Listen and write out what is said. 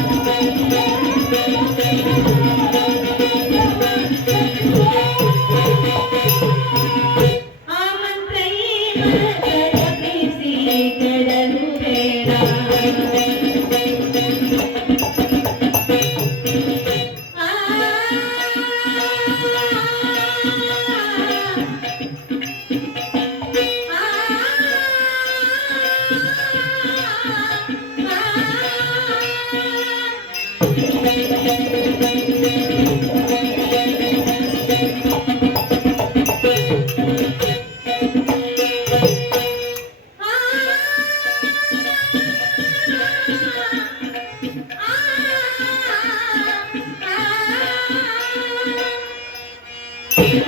¡Gracias por